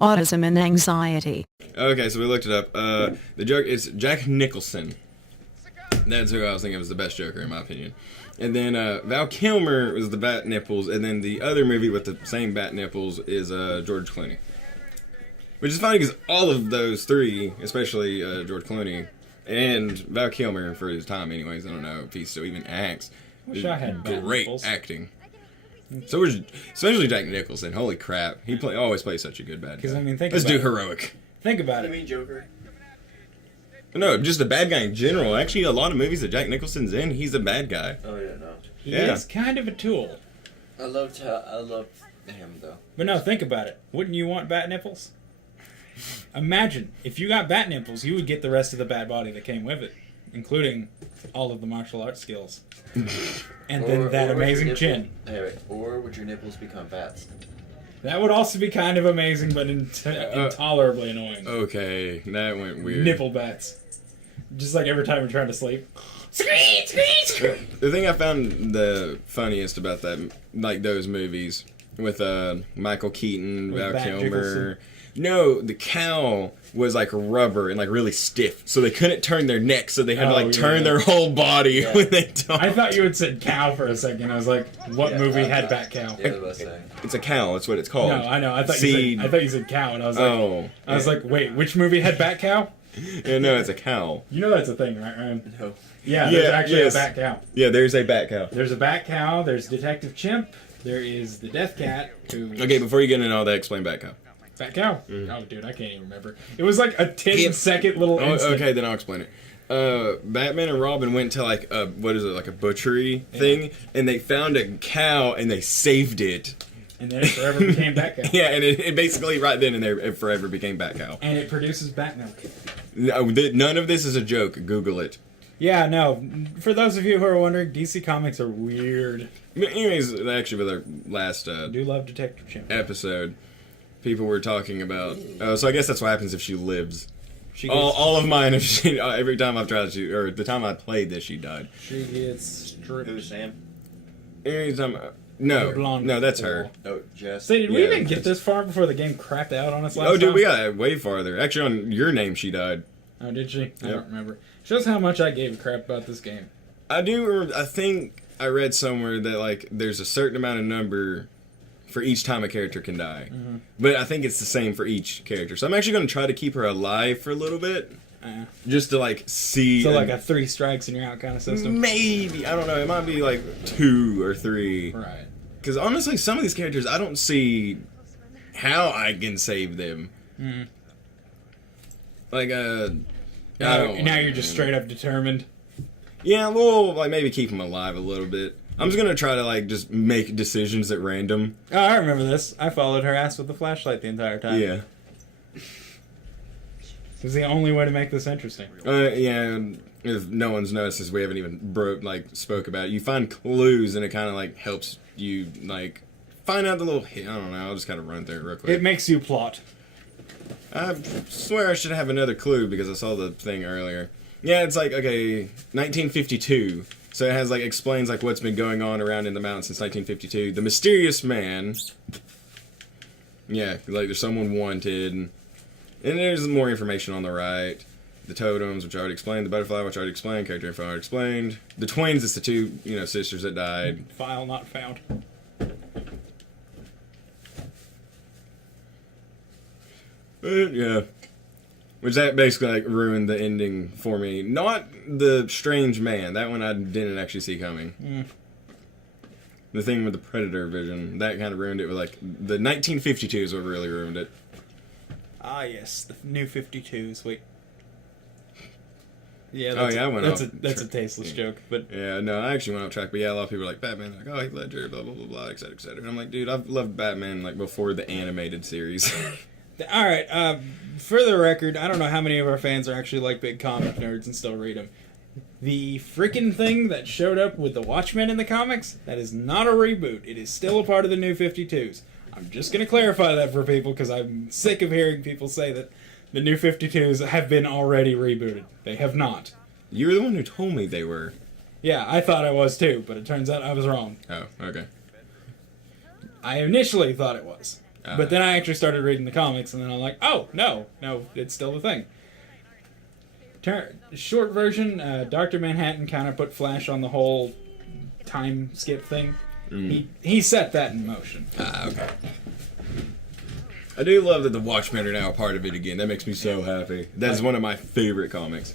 Autism and anxiety. Okay, so we looked it up. The joke is Jack Nicholson. That's who I was thinking was the best Joker, in my opinion. And then Val Kilmer was the bat nipples, and then the other movie with the same bat nipples is George Clooney. Which is funny because all of those three, especially George Clooney and Val Kilmer for his time, anyways. I don't know if he still even acts. Wish I had bat great nipples. acting. So was especially Jack Nicholson. Holy crap, he always plays such a good bad guy. Because I mean, Let's do heroic. Think about You it. mean Joker? No, just a bad guy in general. Actually, a lot of movies that Jack Nicholson's in, he's a bad guy. Oh yeah, no. He Yeah. is kind of a tool. I loved him though. But no, think about it. Wouldn't you want bat nipples? Imagine if you got bat nipples, you would get the rest of the bad body that came with it, including all of the martial arts skills, and then that would your amazing nipple- chin. Hey, wait. Or would your nipples become bats? That would also be kind of amazing, but intolerably annoying. Okay, that went weird. Nipple bats, just like every time you're trying to sleep. Screech, screech, screech. The thing I found the funniest about that, like those movies with Michael Keaton, With Val Bat Kilmer. Nicholson. No, the cow was like rubber and like really stiff, so they couldn't turn their neck, so they had to Oh, like turn yeah. their whole body Yeah. when they talk. I thought you had said cow for a second. I was like, what Yeah, movie had yeah. bat cow? Yeah, that's what I was saying. It's a cow. That's what it's called. No, I know. I thought Seed. you said cow, and I was like, Oh, wait, which movie had bat cow? yeah, no, it's a cow. You know that's a thing, right, Ryan? No. Yeah, there's Yeah, actually yes. a bat cow. Yeah, there's a bat cow. There's a bat cow. There's Detective Chimp. There is the Death Cat. Who? Okay, before you get into all that, explain bat cow. Bat cow. Oh, dude, I can't even remember. It was like a 10-second little Oh, instant. okay, then I'll explain it. Batman and Robin went to like a like a butchery thing, and they found a cow and they saved it. And then it forever became bat cow. Yeah, and it basically right then and there it forever became bat cow. And it produces bat milk. No, none of this is a joke. Google it. Yeah, no. For those of you who are wondering, DC Comics are weird. But anyways, actually, with our last I do love Detective Chimp. episode, people were talking about. So I guess that's what happens if she lives. She All of mine, if she, every time I've tried to, or the time I played this, she died. She gets stripped. Who's Sam? Anytime, no, The blonde no, that's girl. her. Oh, Jess. Say, did we Yeah, even get Jess. this far before the game crapped out on us last Oh, time? dude, we got way farther. Actually, on your name, she died. Oh, did she? I Yep. don't remember. Shows how much I gave a crap about this game. I do remember, I think I read somewhere that, like, there's a certain amount of number for each time a character can die. Mm-hmm. But I think it's the same for each character. So I'm actually going to try to keep her alive for a little bit. Just to, like, see. So like a 3 strikes and you're out kind of system? Maybe. I don't know. It might be, like, 2 or 3. Right. Because, honestly, some of these characters, I don't see how I can save them. Mm-hmm. Like, Now you're just straight up determined. Yeah, we'll like maybe keep him alive a little bit. I'm just gonna try to like just make decisions at random. Oh, I remember this. I followed her ass with the flashlight the entire time. Yeah. It was the only way to make this interesting. Yeah. And if no one's noticed this, we haven't even spoke about it. You find clues and it kind of like helps you like find out the little. I don't know. I'll just kind of run through it real quick. It makes you plot. I swear I should have another clue because I saw the thing earlier. Yeah, it's like, okay, 1952. So it has, like, explains, like, what's been going on around in the mountains since 1952. The mysterious man. Yeah, like, there's someone wanted. And there's more information on the right. The totems, which I already explained. The butterfly, which I already explained. Character info, I already explained. The twins, it's the two, sisters that died. File not found. Yeah. Which that basically like ruined the ending for me. Not the strange man. That one I didn't actually see coming. The thing with the predator vision, that kind of ruined it with like the 1952 is what really ruined it. Ah, yes, the new 52s. Wait. Yeah, Oh, yeah, I went that's off a tasteless joke, but Yeah, no, I actually went off track, but yeah, a lot of people are like Batman, like oh Heath Ledger, blah blah blah blah, etc. etc. And I'm like, dude, I've loved Batman like before the animated series. all right. For the record, I don't know how many of our fans are actually like big comic nerds and still read them. The freaking thing that showed up with the Watchmen in the comics, that is not a reboot. It is still a part of the new 52s. I'm just going to clarify that for people because I'm sick of hearing people say that the new 52s have been already rebooted. They have not. You were the one who told me they were. Yeah, I thought I was too, but it turns out I was wrong. Oh, okay. I initially thought it was. But then I actually started reading the comics, and then I'm like, oh, no, it's still the thing. Short version, Dr. Manhattan kind of put Flash on the whole time skip thing. He set that in motion. Okay. I do love that the Watchmen are now a part of it again. That makes me so happy. That is one of my favorite comics.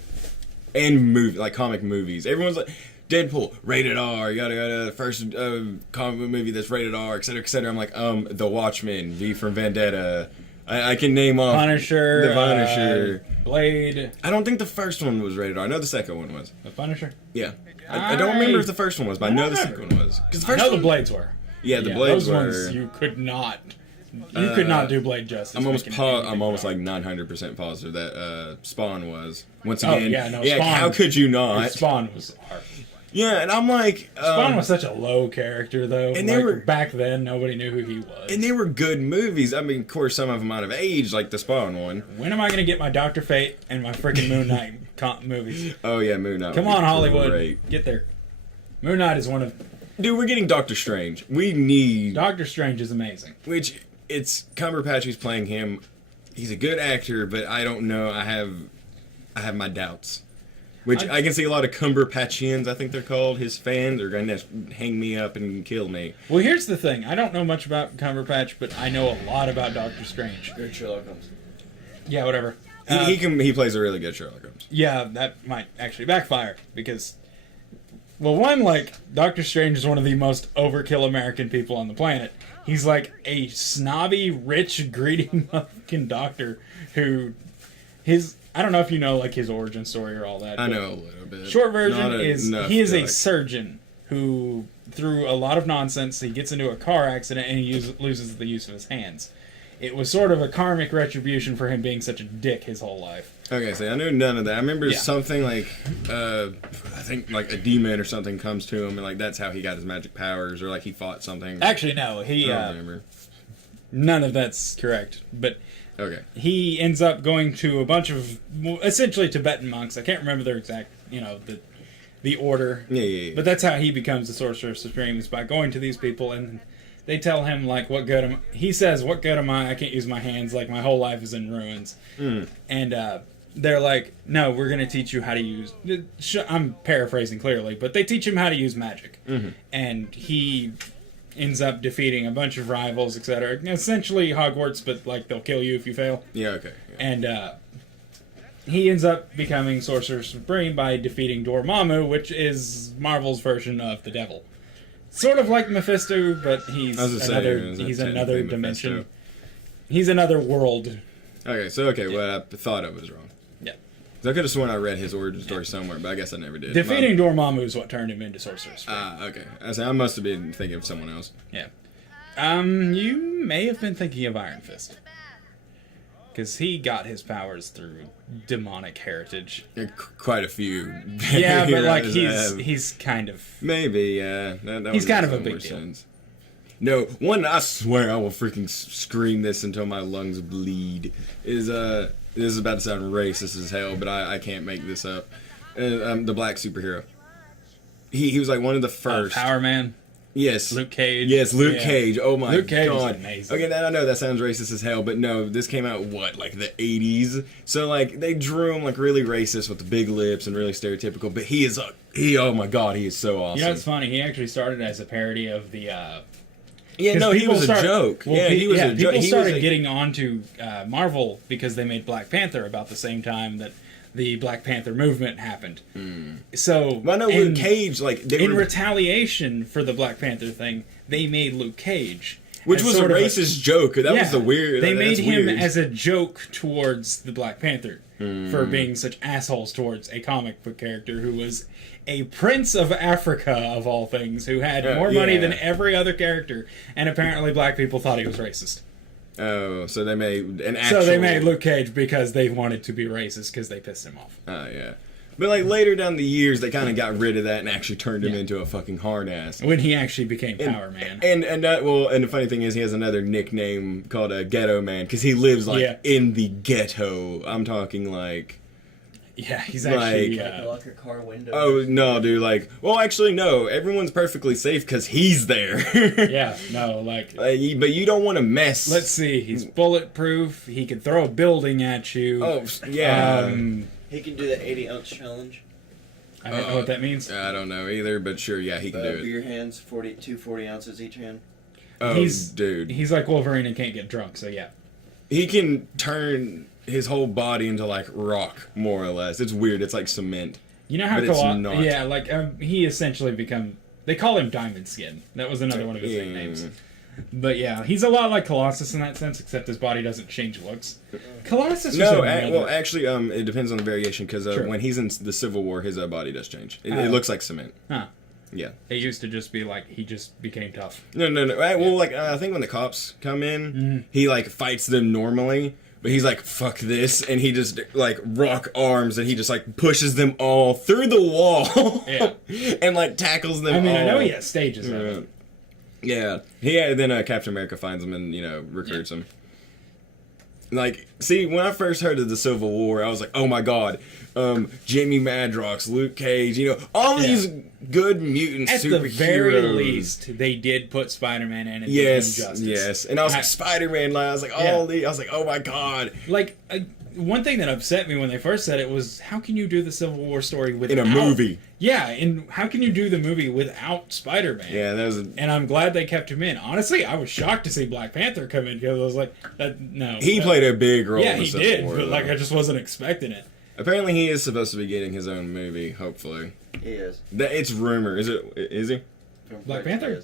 And comic movies. Everyone's like, Deadpool, rated R. Yada, first comic book movie that's rated R, etc., etc. I'm like, The Watchmen, V for Vendetta. I can name off Punisher, the Punisher, Blade. I don't think the first one was rated R. I know the second one was. The Punisher? Yeah. I don't remember if the first one was, but I know the second one was. Because the Blades were. Yeah, the Blades those were. Ones you could not. You could not do Blade justice. I'm almost like 900% positive that Spawn was. Once again, Spawn, how could you not? Spawn was hard. Yeah, and I'm like... Spawn was such a low character, though. And they were... Back then, nobody knew who he was. And they were good movies. I mean, of course, some of them out of age, like the Spawn one. When am I going to get my Dr. Fate and my freaking Moon Knight movies? Oh, yeah, Moon Knight. Come on, Hollywood. Great. Get there. Moon Knight is one of... Dude, we're getting Doctor Strange. We need... Doctor Strange is amazing. Which, it's Cumberbatch who's playing him. He's a good actor, but I don't know. I have my doubts. Which I can see a lot of Cumberpatchians, I think they're called. His fans are going to hang me up and kill me. Well, here's the thing. I don't know much about Cumberpatch, but I know a lot about Doctor Strange. Good Sherlock Holmes. Yeah, whatever. He plays a really good Sherlock Holmes. Yeah, that might actually backfire because, well, one, like, Doctor Strange is one of the most overkill American people on the planet. He's like a snobby, rich, greedy fucking doctor who I don't know if you know, like, his origin story or all that. I know a little bit. Short version is he is a surgeon who, through a lot of nonsense, he gets into a car accident and he loses the use of his hands. It was sort of a karmic retribution for him being such a dick his whole life. Okay, so I knew none of that. I remember something like, I think like a demon or something comes to him and like that's how he got his magic powers or like he fought something. Actually, no. I don't remember. None of that's correct, but... Okay. He ends up going to a bunch of essentially Tibetan monks. I can't remember their exact, the order. Yeah. But that's how he becomes the Sorcerer Supreme, is by going to these people and they tell him, like, what good am I? He says, what good am I? I can't use my hands. Like, my whole life is in ruins. And they're like, no, we're going to teach you how to use... I'm paraphrasing clearly, but they teach him how to use magic. And he... ends up defeating a bunch of rivals, etc. Essentially Hogwarts, but like they'll kill you if you fail. Yeah, okay. Yeah. And he ends up becoming Sorcerer Supreme by defeating Dormammu, which is Marvel's version of the devil. Sort of like Mephisto, but he's another dimension. Mephisto. He's another world. Okay, what I thought I was wrong. Yeah. I could have sworn I read his origin story somewhere, but I guess I never did. Defeating Dormammu is what turned him into Sorcerer Supreme. Okay. I must have been thinking of someone else. Yeah. You may have been thinking of Iron Fist. Because he got his powers through demonic heritage. Quite a few. Yeah, but like he's kind of... Maybe, yeah. He's kind of a big deal. Sense. No, one I swear I will freaking scream this until my lungs bleed, is... This is about to sound racist as hell, but I can't make this up. The black superhero. He was like one of the first. Power Man? Yes. Luke Cage? Yes, Luke Cage. Oh my god. Luke Cage is amazing. Okay, I know that sounds racist as hell, but no, this came out, like the 80s? So, like, they drew him, like, really racist with the big lips and really stereotypical, but he is, oh my god, he is so awesome. You know, it's funny, he actually started as a parody of the, Yeah, no, he was a joke. Well, he was a joke. People started getting onto Marvel because they made Black Panther about the same time that the Black Panther movement happened. So, well, I know Luke Cage, like... in retaliation for the Black Panther thing, they made Luke Cage. Which was a racist joke. That was the weird... They made him as a joke towards the Black Panther for being such assholes towards a comic book character who was a prince of Africa, of all things, who had more money than every other character, and apparently black people thought he was racist. Oh, so they made an actual... So they made Luke Cage because they wanted to be racist because they pissed him off. Oh, yeah. But, like, later down the years, they kind of got rid of that and actually turned him into a fucking hard-ass. When he actually became Power Man. And the funny thing is, he has another nickname called Ghetto Man, because he lives, like, in the ghetto. I'm talking, like... Yeah, he's actually. Lock your car window. Oh no, dude! Like, well, actually, no. Everyone's perfectly safe because he's there. Yeah, no, like. But you don't want to mess. Let's see. He's bulletproof. He can throw a building at you. Oh yeah. He can do the 80-ounce challenge. I don't know what that means. I don't know either, but sure, yeah, he can do it. Beer hands, 40 ounces each hand. Oh, dude. He's like Wolverine and can't get drunk, so yeah. He can turn his whole body into like rock, more or less. It's weird. It's like cement. You know how But it's not. Yeah, like he essentially become. They call him Diamond Skin. That was another one of his nicknames. But yeah, he's a lot like Colossus in that sense, except his body doesn't change looks. Colossus. Well, actually, it depends on the variation because Sure. when he's in the Civil War, his body does change. It looks like cement. Huh. Yeah. It used to just be like he just became tough. No. Well, like I think when the cops come in, he like fights them normally. But he's like, fuck this, and he just, like, rock arms, and he just, like, pushes them all through the wall. Yeah. And, like, tackles them all. I mean, I know he has stages of it. Yeah. Then Captain America finds him and, recruits him. Like, see, when I first heard of the Civil War, I was like, oh my god, Jimmy Madrox, Luke Cage, all these good mutant At superheroes. the very least, they did put Spider-Man in and Yes, did him justice. yes. And I was like, Spider-Man, I was like, I was like, oh my god. Like, one thing that upset me when they first said it was, how can you do the Civil War story without... In a movie. Yeah, and how can you do the movie without Spider-Man? Yeah, that was... And I'm glad they kept him in. Honestly, I was shocked to see Black Panther come in, because I was like, no. He played a big role Yeah, in the he Civil did, War, but, though. like, I just wasn't expecting it. Apparently he is supposed to be getting his own movie, hopefully. He is. It's rumor. Is he? Black Panther?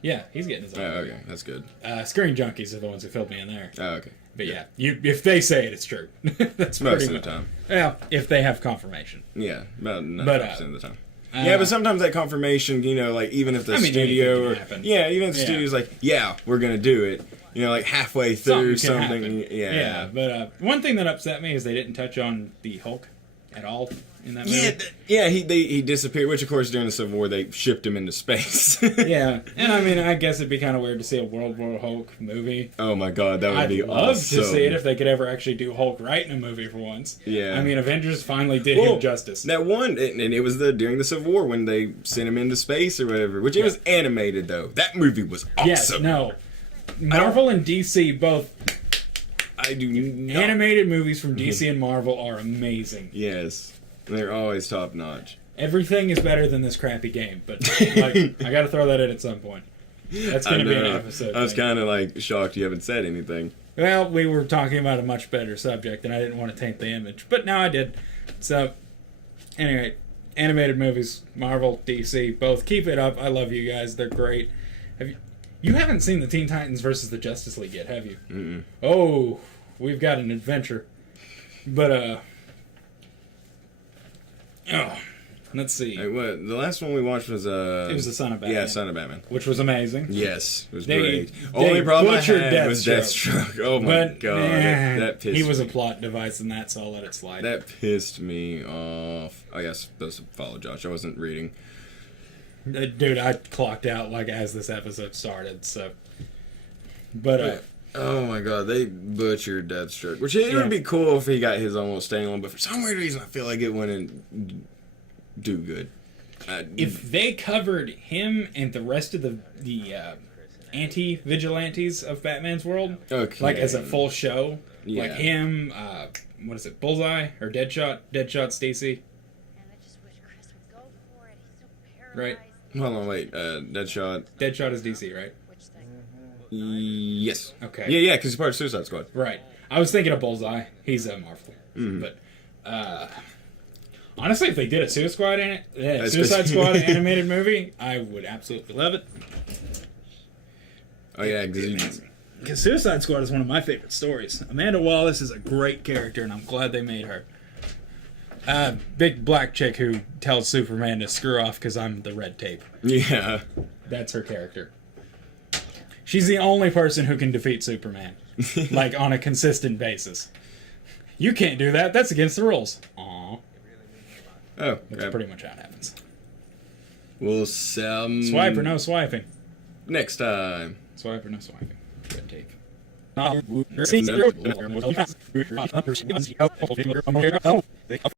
Yeah, he's getting his Oh, own movie. okay. That's good. Screen Junkies are the ones who filled me in there. Oh, okay. But yeah, if they say it, it's true. That's Most pretty of the much. time. Well, if they have confirmation. Yeah, about 90% But, of the time. Yeah, but sometimes that confirmation, like even if the studio anything can happen. even if the studio's like, yeah, we're gonna do it, like halfway through Something can something, happen. But one thing that upset me is they didn't touch on the Hulk at all in that movie. He disappeared, which of course during the Civil War they shipped him into space. Yeah, and I mean, I guess it'd be kind of weird to see a World War Hulk movie. Oh my god, that would be awesome. I'd love to see it if they could ever actually do Hulk right in a movie for once. Yeah. I mean, Avengers finally did him justice. That one, and it was during the Civil War when they sent him into space or whatever, which it was animated though. That movie was awesome. Yes, no. Marvel and DC both. I do not. Animated movies from DC and Marvel are amazing. Yes. They're always top notch. Everything is better than this crappy game, but like, I gotta throw that in at some point. That's gonna be an episode. I was kind of like shocked you haven't said anything. Well, we were talking about a much better subject, and I didn't want to taint the image, but now I did. So, anyway, animated movies, Marvel, DC, both keep it up. I love you guys; they're great. You haven't seen the Teen Titans versus the Justice League yet, have you? Mm-mm. Oh, we've got an adventure. But let's see. Hey, what the last one we watched was It was the Son of Batman. Yeah, Son of Batman. Which was amazing. Yes, it was They- great. they Only problem I butchered had was Deathstroke. Deathstroke. Oh my But god, that pissed. he was me. a plot device in that, so I'll let it slide. That pissed me off. Oh yes, supposed to follow Josh. I wasn't reading. Dude, I clocked out like as this episode started, so. But Oh my god, they butchered Deathstroke. Which it would be cool if he got his own little standalone, but for some weird reason I feel like it wouldn't do good. if they covered him and the rest of the anti-vigilantes of Batman's world, Okay. like as a full show, Yeah. like him, what is it, Bullseye or Deadshot Stacy, right? Hold on, wait. Deadshot. Deadshot is DC, right? Yes. Okay. Yeah, because he's part of Suicide Squad. Right. I was thinking of Bullseye. He's a Marvel. But honestly, if they did a Suicide Squad animated movie, I would absolutely love it. Oh yeah, because Because Suicide Squad is one of my favorite stories. Amanda Wallace is a great character, and I'm glad they made her. Big black chick who tells Superman to screw off because I'm the red tape. yeah. That's her character. She's the only person who can defeat Superman, like on a consistent basis. You can't do that. That's against the rules. Aww. Oh, That's pretty much how it happens. We'll Swipe or no swiping. next time. Swipe or no swiping. Red tape. No.